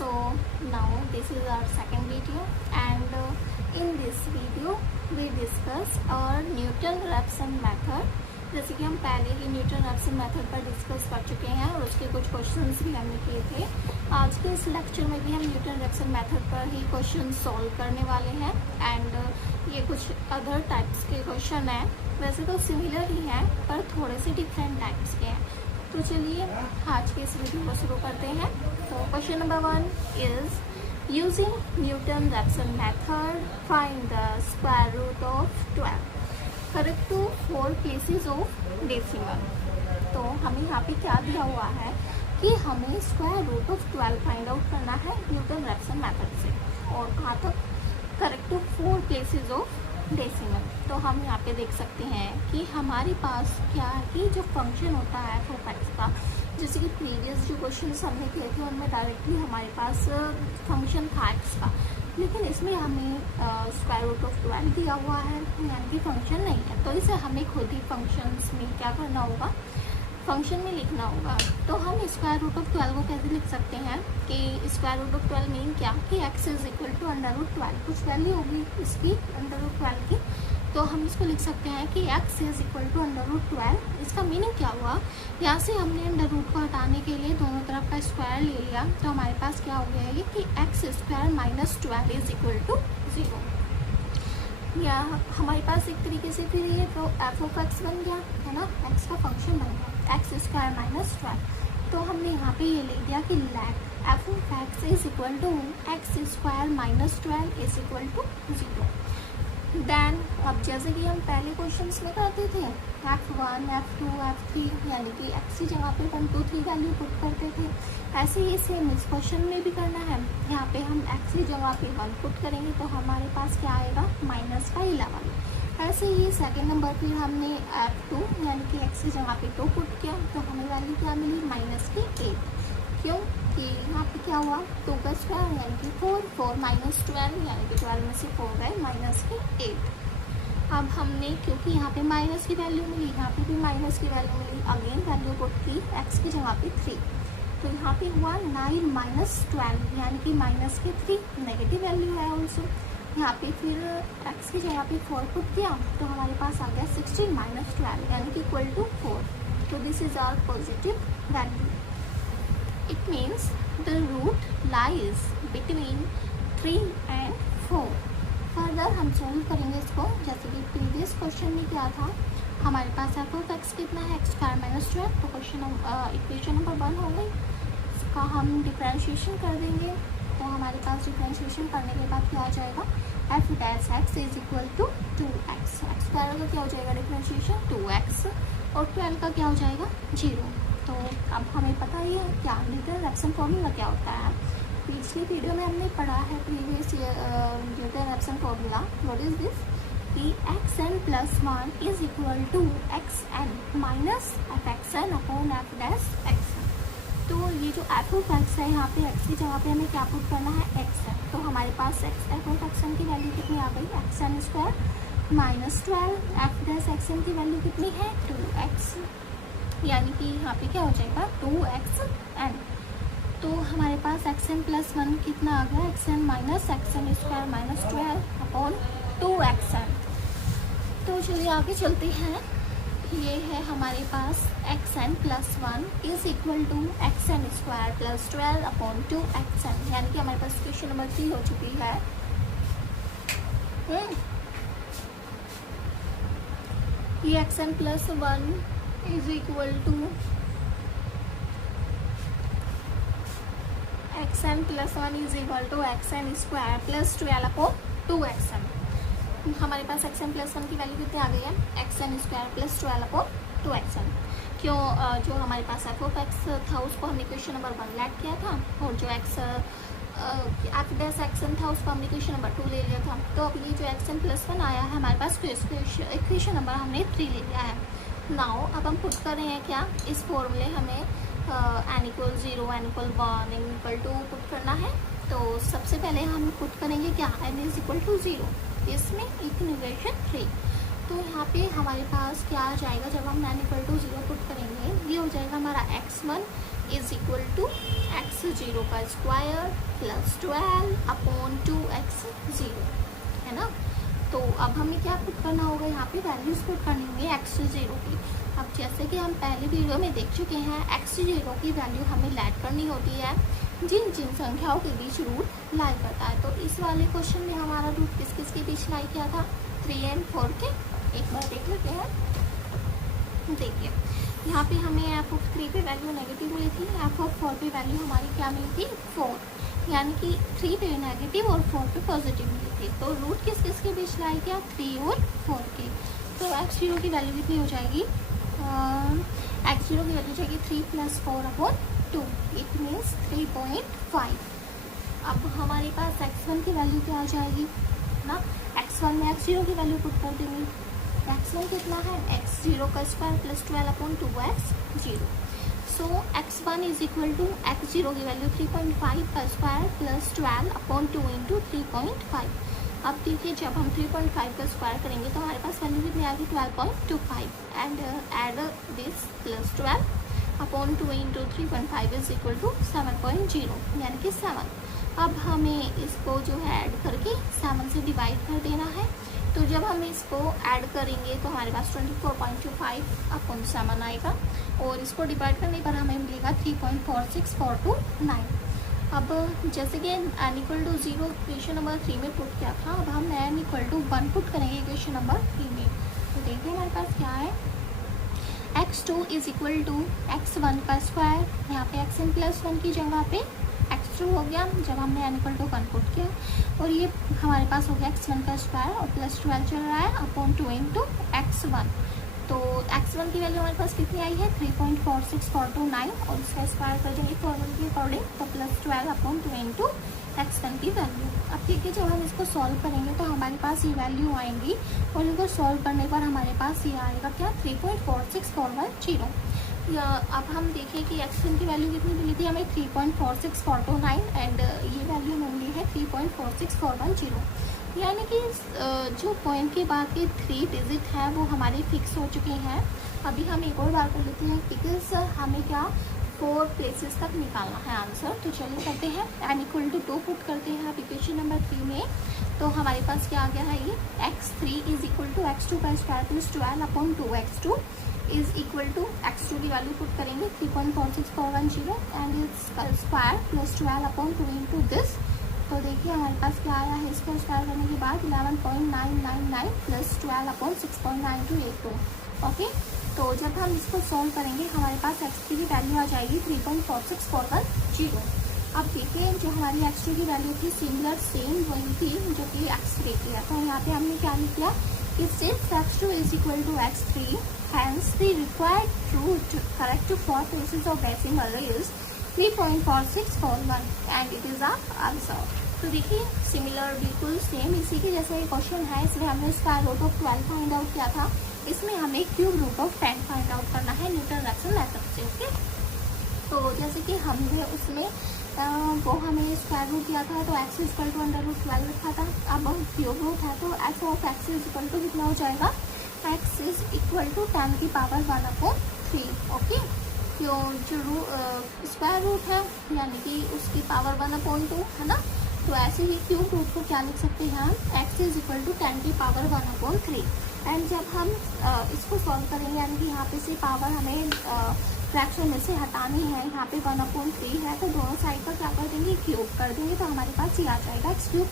So now this is our second video, and in this video we discuss our Newton-Raphson method. जैसे कि हम पहले ही Newton-Raphson method पर discuss कर चुके हैं और उसके कुछ क्वेश्चंस भी हमने किए थे। आज के इस लेक्चर में भी हम न्यूटन-रैप्सन मेथड पर ही क्वेश्चन सॉल्व करने वाले हैं, एंड ये कुछ अदर टाइप्स के क्वेश्चन हैं। वैसे तो सिमिलर ही हैं पर थोड़े से डिफरेंट टाइप्स के हैं। तो चलिए आज के इस वीडियो को शुरू करते हैं। तो question number 1 is using Newton Raphson method find the square root of 12 correct to 4 places of decimal. तो हमें यहाँ पे क्या दिया हुआ है कि हमें square root of 12 find out करना है न्यूटन-रैप्सन मेथड से, और कहाँ तक correct to 4 places of decimal. तो हम यहाँ पे देख सकते हैं कि हमारे पास क्या है कि जो फंक्शन होता है f(x) का, जैसे कि प्रीवियस जो क्वेश्चन हमने किए थे उनमें डायरेक्टली हमारे पास फंक्शन था x का, लेकिन इसमें हमें स्क्वायर रूट ऑफ 12 दिया हुआ है, यानी कि फंक्शन नहीं है। तो इसे हमें खुद ही फंक्शंस में क्या करना होगा, फंक्शन में लिखना होगा। तो हम स्क्वायर रूट ऑफ 12 को कैसे लिख सकते हैं कि स्क्वायर रूट ऑफ 12 मीन क्या कि x is equal to under root 12, कुछ वैल्यू होगी इसकी अंडर रूट 12 की, तो हम इसको लिख सकते हैं कि x is equal to under root 12। इसका मीनिंग क्या हुआ, यहाँ से हमने अंडर रूट को हटाने के लिए दोनों तरफ का स्क्वायर ले लिया, तो हमारे पास क्या हो गया है कि x square minus 12 is equal to 0। या हमारे पास एक तरीके से फिर ये तो f(x) बन गया है ना, x का फंक्शन बन गया x स्क्वायर माइनस 12। तो हमने यहाँ पे ये लिख दिया कि let f(x) is equal to x square minus 12 is equal to 0। Then अब जैसे कि हम पहले क्वेश्चंस में करते थे f1 f2 f3, यानी कि x की जगह पे 1 2 3 वैल्यू पुट करते थे, ऐसे ही सेम इस क्वेश्चन में भी करना है। यहाँ पे हम x की जगह पे 1 पुट करेंगे तो हमारे पास क्या आएगा माइनस का 11। ऐसे ही सेकेंड नंबर पर हमने f2 यानी कि x की जगह पे 2 पुट किया तो हमें वैल्यू क्या मिली माइनस की 8। क्यों कि यहाँ पे क्या हुआ 2 का स्क्वायर यानी कि 4 माइनस 12 यानी कि 12 में से 4 गए माइनस के 8। अब हमने क्योंकि यहाँ पे माइनस की वैल्यू मिली, यहाँ पे भी माइनस की वैल्यू मिली, अगेन वैल्यू पुट की x की जगह पे 3, तो यहाँ पे हुआ 9 माइनस 12 यानी कि माइनस के 3, नेगेटिव वैल्यू है ऑल्सो। यहाँ पे फिर x की जगह पे 4 पुट किया तो हमारे पास आ गया 16 माइनस 12 यानी कि इक्वल टू 4। तो this is our positive value. It means the root lies between 3 and 4। Further हम सॉल्व करेंगे इसको, जैसे कि प्रीवियस क्वेश्चन में क्या था, हमारे पास f(x) कितना है x स्क्वायर माइनस 12, तो इक्वेशन नंबर 1 हो गई। इसका हम डिफ्रेंशिएशन कर देंगे, तो हमारे पास डिफ्रेंशिएशन करने के बाद क्या आ जाएगा f(x) is equal to 2x। x square का क्या हो जाएगा डिफ्रेंशिएशन 2x, और 12 का क्या हो जाएगा 0। तो अब हमें पता ही है क्या न्यूटन-रैप्सन फॉर्मूला क्या होता है। पिछली वीडियो में हमने पढ़ा है previous Newton Raphson formula. What is this कि xn plus 1 is equal to xn minus fxn upon f'(x)। तो ये जो f(x) है यहाँ पे x की जगह पे हमें क्या पुट करना है xn, तो हमारे पास f(xn) की वैल्यू कितनी आ गई xn स्क्वायर माइनस 12, f'(xn) की वैल्यू कितनी है 2x, यानी कि यहाँ पे क्या हो जाएगा 2xn। तो हमारे पास xn प्लस 1 कितना आ गया xn minus xn square minus 12 upon 2xn। तो चलिए आगे चलते हैं। ये है हमारे पास xn plus 1 is equal to xn square plus 12 upon 2xn, यानी कि हमारे पास क्वेश्चन नंबर 3 हो चुकी है। ये xn plus 1 is equal to xn plus 1 is equal to xn square plus 12 upon 2xn। हमारे पास xn प्लस 1 की वैल्यू कितनी आ गई है xn square plus 12 upon 2xn। क्यों जो हमारे पास f(x) था उसको हमने क्वेश्चन नंबर 1 लैट किया था, और जो f'(xn) था उसको हमने क्वेश्चन नंबर 2 ले लिया था। तो अब ये जो xn प्लस 1 आया है हमारे पास इक्वेशन नंबर हमने 3 ले लिया है। नाउ अब हम पुट कर रहे हैं क्या इस फॉर्मूले हमें n equal 0 n equal 1 n equal 2 put करना है। तो सबसे पहले हम पुट करेंगे क्या n इज इक्वल टू 0, इसमें इक्वेशन 3। तो यहाँ पे हमारे पास क्या आ जाएगा, जब हम n इक्वल टू 0 पुट करेंगे, ये हो जाएगा हमारा x1 is equal to x0 का स्क्वायर प्लस 12 अपॉन 2x0, है ना। तो अब हमें क्या पुट करना होगा, यहाँ पे वैल्यूज पुट करनी होगी x0 की। अब जैसे कि हम पहले वीडियो में देख चुके हैं, x0 की वैल्यू हमें लैड करनी होती है जिन जिन संख्याओं के बीच रूट लाई करता है। तो इस वाले क्वेश्चन में हमारा रूट किस किस के बीच लाई किया था, 3 और 4 के। एक बार देख लेते हैं। देखिए यहाँ पे हमें f(3) पे वैल्यू नेगेटिव मिली थी, f(4) पे वैल्यू हमारी क्या मिली थी, 4, यानी कि 3 पे नेगेटिव और 4 पे पॉजिटिव मिली थी। तो रूट किस किस के बीच लाई किया, 3 और 4 के। तो x0 की वैल्यू कितनी हो जाएगी, x0 की वैल्यू जाएगी 3 + 4/2, इट मीन्स 3.5। अब हमारे पास x1 की वैल्यू क्या आ जाएगी ना, x1 में x0 की वैल्यू पुट कर देंगे। x1 कितना है, x0 का square plus 12/2x0। So x1 is equal to x0 की वैल्यू 3.5 का स्क्वायर प्लस 12/2 इंटू 3.5। अब देखिए जब हम 3.5 का स्क्वायर करेंगे तो हमारे पास वैल्यू कितनी आ गई, 12.25, and add this plus 12/2 into 3.5 is equal to 7.0, यानी कि 7। अब हमें इसको जो है ऐड करके 7 से डिवाइड कर देना है। तो जब हम इसको ऐड करेंगे तो हमारे पास 24.25/7 आएगा, और इसको डिवाइड करने पर हमें मिलेगा 3.46429। अब जैसे कि n equal to 0 equation number 3 में पुट किया था, अब हम n इक्वल टू 1 पुट करेंगे इक्वेशन नंबर 3 में। तो देखिए हमारे पास क्या है, x2 is equal to x1 का स्क्वायर, यहाँ पे xn प्लस 1 की जगह पे x2 हो गया जब हमने n इक्वल टू 1 पुट किया, और ये हमारे पास हो गया x1 का स्क्वायर और प्लस 12 चल रहा है अपॉन 2 इंटू x1। तो x1 की वैल्यू हमारे पास कितनी आई है, 3.46429, और इसका स्क्वायर कर देंगे फॉर्मूले के अकॉर्डिंग, तो प्लस 12/2 इंटू x1 की वैल्यू। अब ठीक है, जब हम इसको सॉल्व करेंगे तो हमारे पास ये वैल्यू आएंगी, और इनको सॉल्व करने पर हमारे पास ये आएगा क्या, 3.46410। या अब हम देखें कि x1 की वैल्यू कितनी मिली थी हमें, 3.46429, एंड ये वैल्यू हमें मिली है 3.46410, यानी कि जो पॉइंट के बाद के 3 डिजिट हैं वो हमारे फिक्स हो चुके हैं। अभी हम एक और बार कर लेते हैं, बिकॉज हमें क्या 4 प्लेसेस तक निकालना है आंसर। तो चलिए करते हैं, n इक्वल टू 2 पुट करते हैं इक्वेशन नंबर 3 में। तो हमारे पास क्या आ गया है, ये x3 is equal to x2 का square plus 12/2x2 is equal to x2 की वैल्यू पुट करेंगे 3.46410, एंड इसका स्क्वायर प्लस 12/2 इंटू दिस। तो देखिए हमारे पास क्या आया है, इसको स्क्वायर करने के बाद 11.999 प्लस 12/6.9282। ओके, तो जब हम इसको सॉल्व करेंगे हमारे पास x3 की वैल्यू आ जाएगी 3.46410। अब देखिए जो हमारी x2 की वैल्यू थी सिमिलर सेम वही थी जो कि x3 की है। तो यहाँ पे हमने क्या लिख दिया कि सिर्फ x2 is equal to x3, hence the required root correct for places of decimal is 3.4641, and it is our answer। तो देखिए सिमिलर बिल्कुल सेम इसी के जैसा ये क्वेश्चन है, इसमें हमने square root of 12 find out किया था, इसमें हमें cube root of 10 find out करना है न्यूटन रैप्सन मेथड से। ओके, तो जैसे कि हमने उसमें वो हमें स्क्वायर रूट दिया था, तो x इक्वल टू √12 रखा था। अब क्यूब रूट है तो f of x is equal to कितना हो जाएगा, x इज इक्वल टू 10 की पावर 1/3। ओके, क्यों जो स्क्वायर रूट है यानी कि उसकी पावर 1/2 है ना, तो ऐसे ही क्यूब रूट को क्या लिख सकते हैं हम, x इज इक्वल टू 10 की पावर 1/3। एंड जब हम इसको सॉल्व करेंगे, यानी कि यहाँ पे से पावर हमें फ्रैक्शन में से हटानी है, यहाँ पे 1/3 है, तो दोनों साइड पर क्या कर देंगे, क्यूब कर देंगे, तो हमारे पास ये आ जाएगा x क्यूब,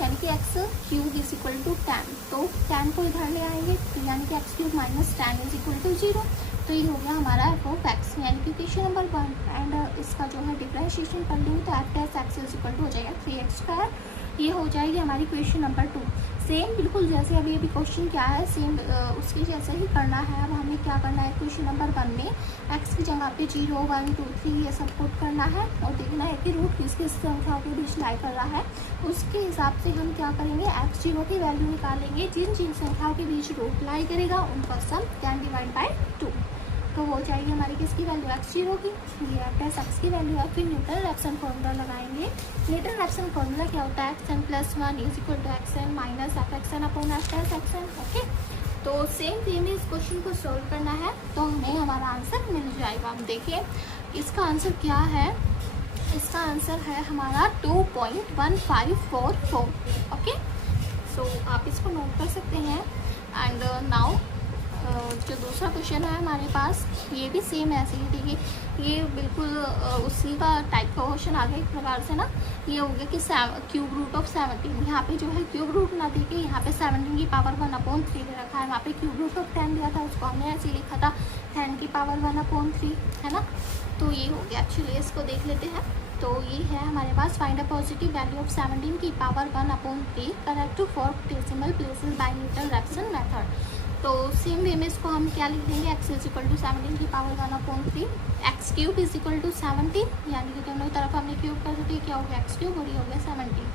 यानी कि x cube is equal to 10। तो 10 को इधर ले आएंगे, यानी कि x cube minus 10 is equal to 0। तो ये हो गया हमारा f ऑफ x, यानी कि इक्वेशन नंबर 1। एंड इसका जो है डिफरेंशिएशन कर लूँ तो f dash x is equal to हो जाएगा 3x²। ये हो जाएगी हमारी क्वेश्चन नंबर 2। सेम बिल्कुल जैसे अभी क्वेश्चन क्या है सेम उसके जैसे ही करना है। अब हमें क्या करना है, क्वेश्चन नंबर 1 में x की जगह पे 0, 1, 2, 3 ये सब पुट करना है, और देखना है कि रूट किस किस संख्याओं के बीच लाई कर रहा है। उसके हिसाब से हम क्या करेंगे, x0 की वैल्यू निकालेंगे, जिन जिन संख्याओं के बीच रूट लाई करेगा उनका सम 10 डिवाइड बाय 2। तो वो चाहिए हमारी किसकी वैल्यू, x0 की, ये एफ डैश एक्स की वैल्यू है। फिर न्यूटन रैप्सन फॉर्मूला लगाएंगे। न्यूटन रैप्सन फॉर्मूला क्या होता है, X N plus one is equal to X N minus F x N upon F dash x N. Okay, तो सेम वे में इस क्वेश्चन को सॉल्व करना है तो हमें हमारा आंसर मिल जाएगा। अब देखिए इसका आंसर क्या है, इसका आंसर है हमारा 2.1544। ओके, सो आप इसको नोट कर सकते हैं। एंड नाउ जो दूसरा क्वेश्चन है हमारे पास, ये भी सेम ऐसे ही, देखिए ये बिल्कुल उसी का टाइप का क्वेश्चन आ गया एक प्रकार से ना। ये हो गया कि क्यूब रूट ऑफ 17, यहाँ पे जो है क्यूब रूट ना दे के यहाँ पे 17 की पावर 1/3 दे रखा है। वहाँ पे क्यूब रूट ऑफ 10 दिया था, उसको हमने ऐसे लिखा था 10 की पावर 1/3, है ना। तो ये हो गया, एक्चुअली इसको देख लेते हैं। तो ये है हमारे पास find a positive value of 17 की power 1/3 correct to 4 decimal places by Newton Raphson method. तो सेम वे में इसको हम क्या लिख देंगे, x इज इक्वल टू 17 की power 1/3, X cube is equal to 17, यानी कि दोनों तरफ हमने क्यूब कर दिया, क्या हो गया x क्यूब और ये हो गया 17।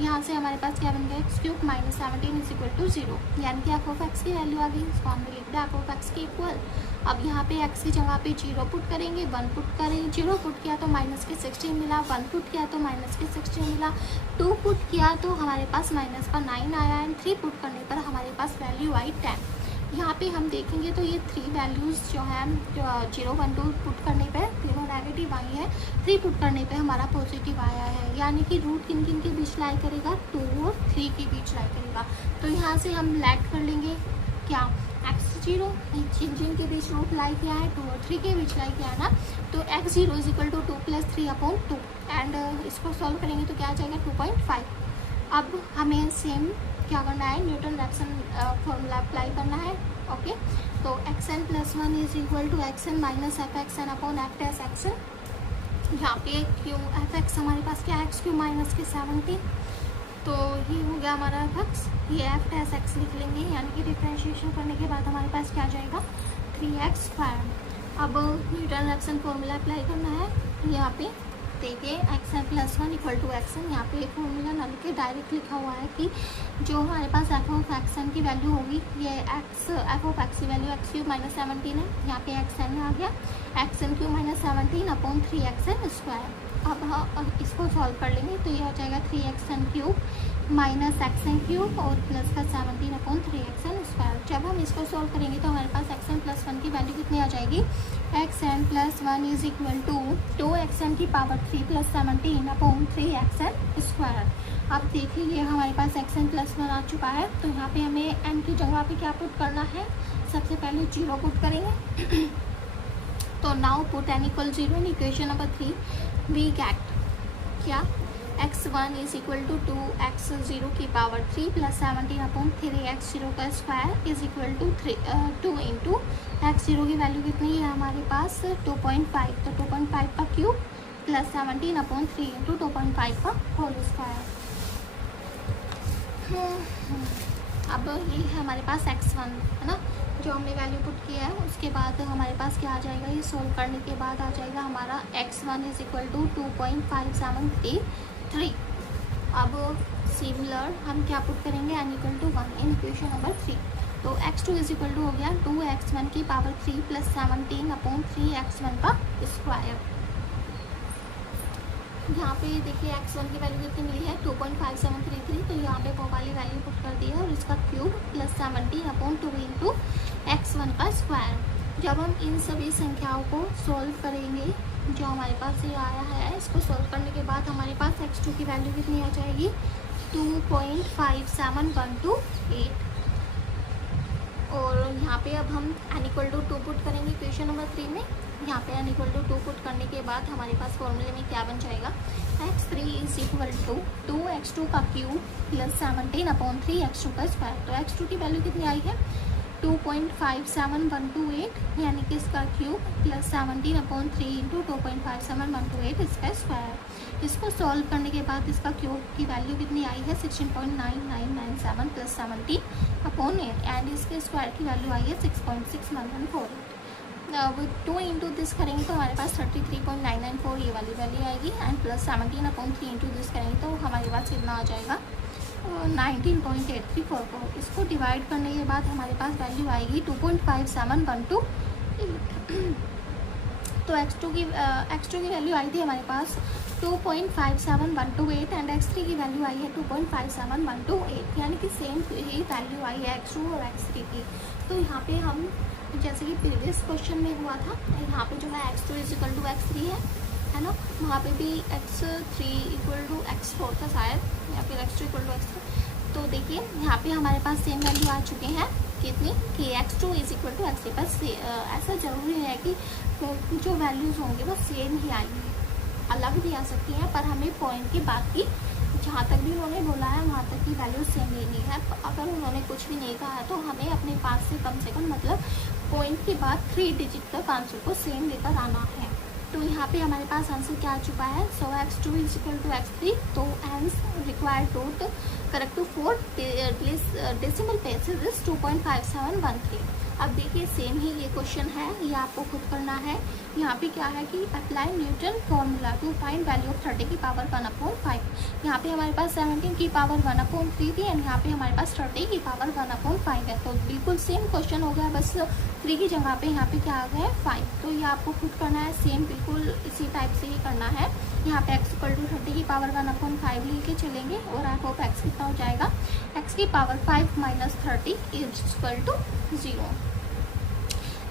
यहाँ से हमारे पास क्या बन गया, x cube minus 17 is equal to 0, यानी कि एफ ऑफ एक्स की वैल्यू आ गई। इसको हमने लिख दिया एफ ऑफ एक्स के इक्वल। अब यहाँ पे x की जगह पे 0 पुट करेंगे, 1 पुट करेंगे, 0 पुट किया तो माइनस के 16 मिला, 1 पुट किया तो माइनस के 16 मिला, 2 पुट किया तो हमारे पास माइनस का 9 आया, एंड 3 पुट करने पर हमारे पास वैल्यू आई 10। यहाँ पे हम देखेंगे तो ये 3 वैल्यूज़ जो है 0, 1, 2 पुट करने पे तीनों नेगेटिव आई है, 3 पुट करने पे हमारा पॉजिटिव आया है, यानी कि रूट किन किन के बीच लाई करेगा, 2 और 3 के बीच लाई करेगा। तो यहाँ से हम लेट कर लेंगे क्या, x0 जिन के बीच रूट लाई किया है 2 और 3 के बीच लाई किया है ना, तो x0 is equal to 2 + 3/2, and इसको सॉल्व करेंगे तो क्या आ जाएगा 2.5। अब हमें सेम क्या करना है, न्यूटन रैप्सन फॉर्मूला अप्लाई करना है। ओके, तो xn + 1 is equal to xn minus F x N upon F dash x n. यहाँ पे क्यू एफ एक्स हमारे पास क्या है, x क्यूब माइनस के 17, तो ये हो गया हमारा एफ एक्स, ये एफ डैश एक्स लिख लेंगे, यानी कि डिफ्रेंशिएशन करने के बाद हमारे पास क्या आ जाएगा 3x²। अब न्यूटन रैप्सन फॉर्मूला अप्लाई करना है। यहाँ पे देखिए xn + 1 इक्वल टू xn, यहाँ पे फॉर्मूला ना लिख के डायरेक्ट लिखा हुआ है कि जो हमारे पास एफ ऑफ एक्सन की वैल्यू होगी, ये एफ ऑफ एक्स की वैल्यू x क्यूब माइनस 17 है, यहाँ पे xn आ गया, xn cube minus 17 upon 3xn²। अब इसको सॉल्व कर लेंगे तो ये हो जाएगा 3xn cube minus xn cube और प्लस का 17 अपॉन 3xn²। जब हम इसको सॉल्व करेंगे तो हमारे पास xn + 1 की वैल्यू कितनी आ जाएगी, xn + 1 is equal to 2xn की पावर 3 + 17 अपॉन 3xn²। अब देखिए ये हमारे पास xn + 1 आ चुका है, तो यहाँ पे हमें n की जगह पे क्या पुट करना है, सबसे पहले 0 पुट करेंगे। तो now put n = 0 in equation number 3, we get क्या, x1 is equal to 2x0 की power 3 + 17 upon 3x0² is equal to 2 into x0 की वैल्यू कितनी है हमारे पास 2.5, तो 2.5 का क्यूब प्लस 17 अपॉन 3 इंटू 2.5 का होल स्क्वायर। अब ये है हमारे पास x1 है ना, जो हमने वैल्यू पुट किया है, उसके बाद हमारे पास क्या आ जाएगा, ये सोल्व करने के बाद आ जाएगा हमारा x1 इज इक्वल टू 2.573। अब सिमिलर हम क्या पुट करेंगे, n = 1 इन इक्वेशन नंबर 3। तो x2 इज इक्वल टू हो गया 2x1 की पावर 3 + 17 अपॉन 3x1 का स्क्वायर। यहाँ पे देखिए x1 की वैल्यू कितनी मिली है 2.5733, तो यहाँ पे वो वाली वैल्यू पुट कर दी है और इसका cube plus 17 upon 2 into x1 का स्क्वायर। जब हम इन सभी संख्याओं को सॉल्व करेंगे, जो हमारे पास ये आया है, इसको सॉल्व करने के बाद हमारे पास x2 की वैल्यू कितनी आ जाएगी 2.5712 और यहाँ पे अब हम n = 2 पुट करेंगे इक्वेशन नंबर 3 में। यहाँ पे n = 2 पुट करने के बाद हमारे पास फॉर्मूले में क्या बन जाएगा, x3 is equal to 2x2 का क्यूब प्लस 17 अपॉन 3x2 का स्क्वायर। तो x2 की वैल्यू कितनी आई है 2.57128, यानी कि इसका क्यूब प्लस 17 अपॉन 3 इंटू 2.57128 इसका स्क्वायर। इसको सॉल्व करने के बाद इसका क्यूब की वैल्यू कितनी आई है 16.9997 प्लस 17 अपॉन 8, एंड इसके स्क्वायर की वैल्यू आई है 6.6114। अब 2 इंटू दिस करेंगे तो हमारे पास 33.994 ये वाली वैल्यू आएगी, and plus 17 upon 3 into this करेंगे तो हमारे पास कितना आ जाएगा 19.8344। इसको डिवाइड करने के बाद हमारे पास वैल्यू आएगी 2.5712 8। तो x2 की वैल्यू आई थी हमारे पास 2.57128 एंड x3 की वैल्यू आई है 2.57128, यानी कि सेम ही वैल्यू आई है x2 और x3 की। तो यहाँ पे हम जैसे कि प्रीवियस क्वेश्चन में हुआ था, यहाँ पे जो है x2 इक्वल टू x3 है ना, वहाँ पे भी x3 इक्वल टू x4 था शायद, या फिर x2 इक्वल टू x3। तो देखिए यहाँ पे हमारे पास सेम वैल्यू आ चुके हैं कितनी कि x2 is equal to x3। बस ऐसा ज़रूरी है कि जो वैल्यूज़ होंगे वो सेम ही आएंगी, अलग भी आ सकती हैं, पर हमें पॉइंट की बात की जहाँ तक भी उन्होंने बोला है वहाँ तक की वैल्यू सेम लेनी है। अगर उन्होंने कुछ भी नहीं कहा है तो हमें अपने पास से कम मतलब पॉइंट के बाद 3 डिजिट तक आंसर को सेम लेकर आना है। तो यहाँ पे हमारे पास आंसर क्या आ चुका है, सो x2 is equal to x3। तो ans required root correct to 4 decimal places is 2.5713। अब देखिए सेम ही ये क्वेश्चन है, ये आपको खुद करना है। यहाँ पे क्या है कि apply Newton formula to find value of 30 की पावर 1/5। यहाँ पे हमारे पास 17 की पावर 1/3 थी एंड यहाँ पे हमारे पास 30 की पावर 1/5 है। तो बिल्कुल सेम क्वेश्चन हो गया, बस 3 की जगह पे यहाँ पे क्या आ गया है 5। तो ये आपको खुद करना है, सेम बिल्कुल इसी टाइप से ही करना है। यहाँ पे x इक्वल टू 30 की पावर 1/5 लेके चलेंगे और आई होप x कितना हो जाएगा, x की power 5 minus 30 is equal to 0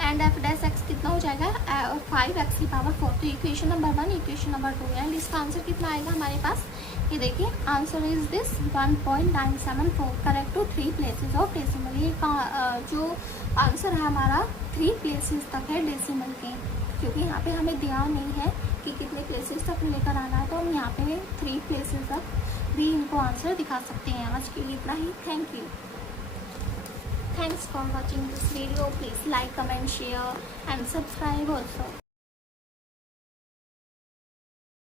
and f dash x कितना हो जाएगा 5x की पावर 4। तो equation number 1 equation number 2 and इसका आंसर कितना आएगा हमारे पास, ये देखिए answer is this 1.974 correct to 3 places of decimal. ये जो आंसर है हमारा 3 प्लेसेस तक है डेसिमल के, क्योंकि यहाँ पे हमें ध्यान नहीं है कि कितने प्लेसेस तक लेकर आना है, तो हम यहाँ पे 3 प्लेसेस तक भी इनको आंसर दिखा सकते हैं। आज के लिए इतना ही, thank you. Thanks for watching this video. Please like, comment, share and subscribe also.